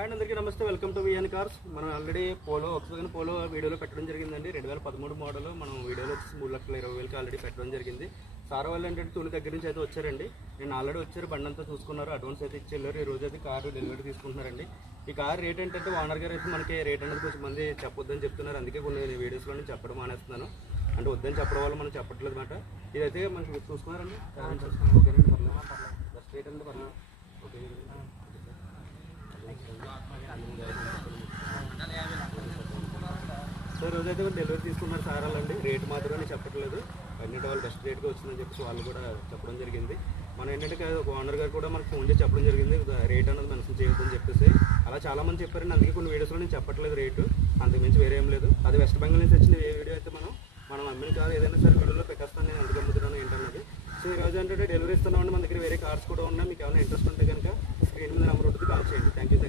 Hi అందరికీ నమస్తే, welcome to VN cars. మనం ఆల్రెడీ ఒకసారి పోలో వీడియోలో పెట్టడం జరిగిందండి. 2013 మోడల్ మనం వీడియోలో వచ్చేసి 3,20,000కి ఆల్రెడీ పెట్టడం జరిగింది. సార్ వాళ్ళు ఏంటంటే తుని దగ్గర నుంచి అయితే వచ్చారండి. నేను ఆల్రెడీ వచ్చారు, బండి అంతా చూసుకున్నారు, అడ్వాన్స్ అయితే ఇచ్చి వెళ్ళారు. ఈ రోజు అయితే కారు డెలివరీ తీసుకుంటున్నారండి. ఈ కార్ రేట్ ఏంటంటే ఓనర్ గారు అయితే మనకి రేట్ అనేది కొంచెం మంది చెప్పొద్దని చెప్తున్నారు. అందుకే కొన్ని వీడియోస్లో నేను చెప్పడం మానేస్తున్నాను. అంటే వద్దని చెప్పడం వల్ల మనం చెప్పట్లేదు అనమాట. ఇదైతే మనకి చూసుకున్నారండి. ఓకేనండి, పర్లేదు, బస్ రేట్ అనేది పర్లేదు. ఓకే సో రోజైతే డెలివరీ తీసుకున్నారు సార్ వాళ్ళండి. రేట్ మాత్రం నేను చెప్పట్లేదు, అన్నిటి వాళ్ళు బెస్ట్ రేట్గా వచ్చిందని చెప్పేసి వాళ్ళు కూడా చెప్పడం జరిగింది. మనం ఏంటంటే ఒక ఓనర్ గారు కూడా మనకు ఫోన్ చేసి చెప్పడం జరిగింది, రేట్ అనేది మెన్షన్ చేయొద్దని చెప్పేసి. అలా చాలామంది చెప్పారండి, అందుకే కొన్ని వీడియోస్లో నేను చెప్పట్లేదు రేటు, అంతకుమించి వేరే ఏం లేదు. అది వెస్ట్ బెంగాల్ నుంచి వచ్చిన ఏ వీడియో అయితే మనం అమ్మిన కారు ఏదైనా సరే వీడియోలో పెట్టేస్తాను నేను ఎందుకు అమ్ముతున్నాను ఏంటన్నది. సో ఈ రోజు ఏంటంటే డెలివరీ ఇస్తున్నామండి. మన దగ్గర వేరే కార్స్ కూడా ఉన్నాయి. మీకు ఏమైనా ఇంట్రెస్ట్ ఉంటే కనుక స్క్రీన్ మీద నెంబర్ ఉంటుంది, కాల్ చేయండి. Thank you.